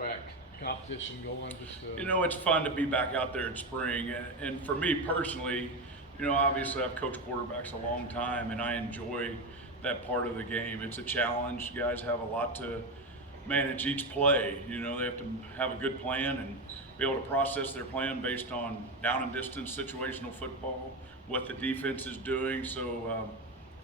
quarterback competition going? It's fun to be back out there in spring, and for me personally, obviously I've coached quarterbacks a long time, and I enjoy that part of the game. It's a challenge. Guys have a lot to manage each play. They have to have a good plan and be able to process their plan based on down and distance situational football, what the defense is doing. So,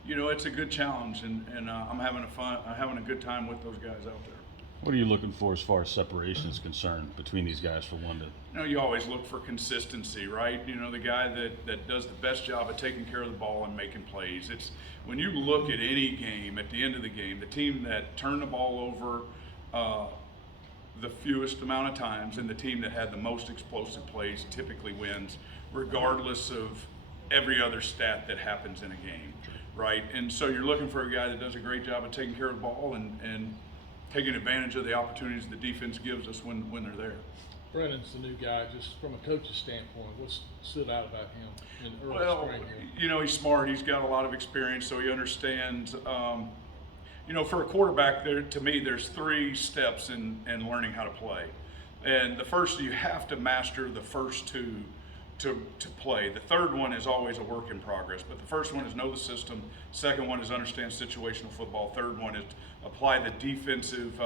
it's a good challenge, and I'm having a good time with those guys out there. What are you looking for as far as separation is concerned between these guys for one to? You always look for consistency, right? The guy that does the best job of taking care of the ball and making plays. It's when you look at any game, at the end of the game, the team that turned the ball over the fewest amount of times and the team that had the most explosive plays typically wins, regardless of every other stat that happens in a game, right? And so you're looking for a guy that does a great job of taking care of the ball and taking advantage of the opportunities the defense gives us when they're there. Brennan's the new guy. Just from a coach's standpoint, what stood out about him in early spring here? He's smart. He's got a lot of experience, so he understands. For a quarterback, to me, there's 3 steps in learning how to play. And the first, you have to master the first 2 to play. The third one is always a work in progress, but the first one is know the system. Second one is understand situational football. Third one is apply the defensive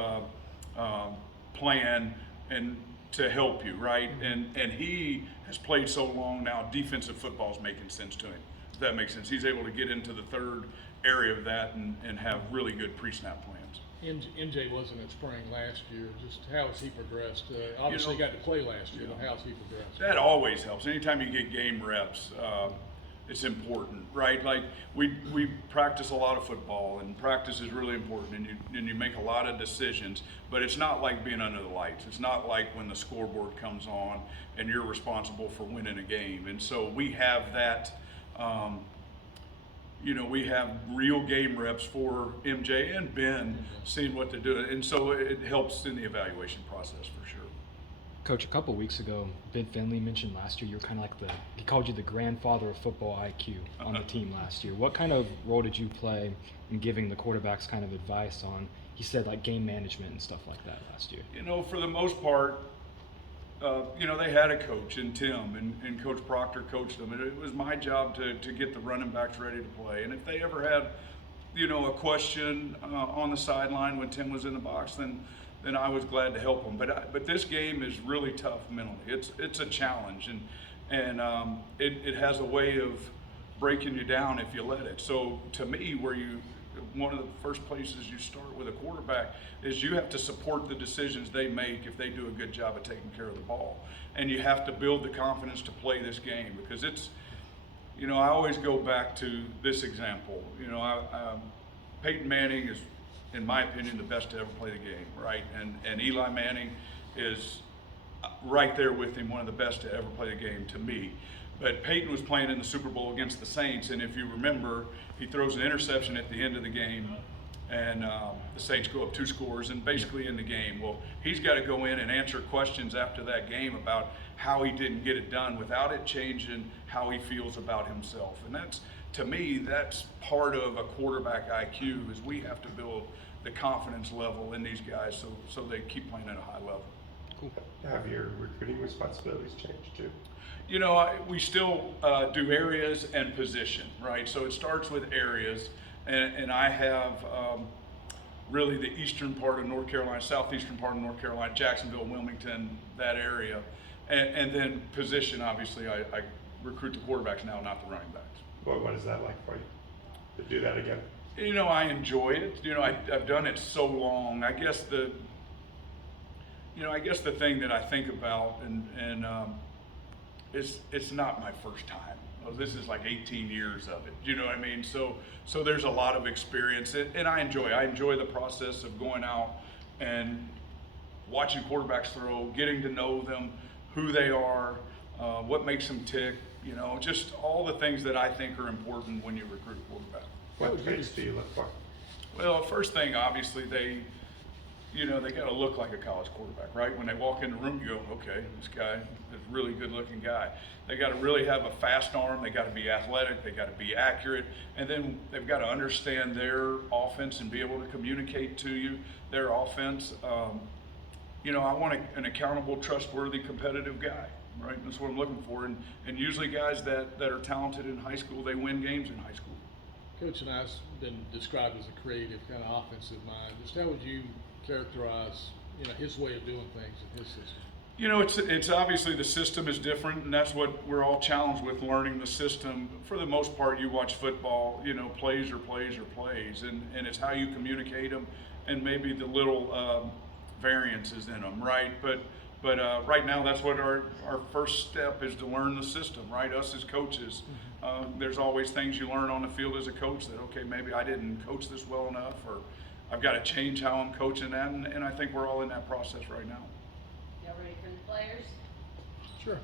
plan and to help you, right? And he has played so long now, defensive football is making sense to him. If that makes sense. He's able to get into the third area of that and have really good pre-snap plans. MJ wasn't at spring last year. Just how has he progressed? Obviously, he got to play last year, but how has he progressed? That always helps. Anytime you get game reps, it's important, right? Like we practice a lot of football, and practice is really important, and you make a lot of decisions, but it's not like being under the lights. It's not like when the scoreboard comes on and you're responsible for winning a game. And so we have that. We have real game reps for MJ and Ben seeing what they're doing, and so it helps in the evaluation process for sure. Coach, a couple weeks ago, Ben Finley mentioned last year you were kind of like he called you the grandfather of football IQ on the team last year. What kind of role did you play in giving the quarterbacks kind of advice on, he said, like game management and stuff like that last year? For the most part, they had a coach in Tim, and Coach Proctor coached them. And it was my job to get the running backs ready to play. And if they ever had, a question on the sideline when Tim was in the box, then I was glad to help them. But this game is really tough mentally. It's a challenge, and it has a way of breaking you down if you let it. So to me, one of the first places you start with a quarterback is you have to support the decisions they make if they do a good job of taking care of the ball. And you have to build the confidence to play this game, because it's, I always go back to this example. Peyton Manning is, in my opinion, the best to ever play the game, right? And Eli Manning is right there with him, one of the best to ever play the game to me. But Peyton was playing in the Super Bowl against the Saints, and if you remember, he throws an interception at the end of the game, and the Saints go up 2 scores and basically in the game. Well, he's got to go in and answer questions after that game about how he didn't get it done without it changing how he feels about himself. And to me, that's part of a quarterback IQ, is we have to build the confidence level in these guys so they keep playing at a high level. Cool. Have your recruiting responsibilities changed too? We still do areas and position, right? So it starts with areas, and I have really the eastern part of North Carolina, southeastern part of North Carolina, Jacksonville, Wilmington, that area. And then position, obviously, I recruit the quarterbacks now, not the running backs. What is that like for you to do that again? I enjoy it. I've done it so long. I guess the thing that I think about, and it's not my first time. This is like 18 years of it. You know what I mean? So there's a lot of experience, and I enjoy the process of going out and watching quarterbacks throw, getting to know them, who they are, what makes them tick. Just all the things that I think are important when you recruit a quarterback. What traits do you look for? Well, first thing, obviously, they got to look like a college quarterback, right? When they walk in the room, you go, okay, this guy is a really good-looking guy. They got to really have a fast arm. They got to be athletic. They got to be accurate. And then they've got to understand their offense and be able to communicate to you their offense. you know, I want an accountable, trustworthy, competitive guy, right? That's what I'm looking for. And usually guys that are talented in high school, they win games in high school. Coach and I's been described as a creative, kind of offensive mind. Just how would you characterize, you know, his way of doing things in his system? You know, it's obviously the system is different, and that's what we're all challenged with, learning the system. For the most part, you watch football, you know, plays are plays are plays, and it's how you communicate them, and maybe the little variances in them, right? But right now, that's what our first step is, to learn the system, right? Us as coaches, there's always things you learn on the field as a coach that, okay, maybe I didn't coach this well enough, or I've got to change how I'm coaching that, and I think we're all in that process right now. Y'all ready for the players? Sure.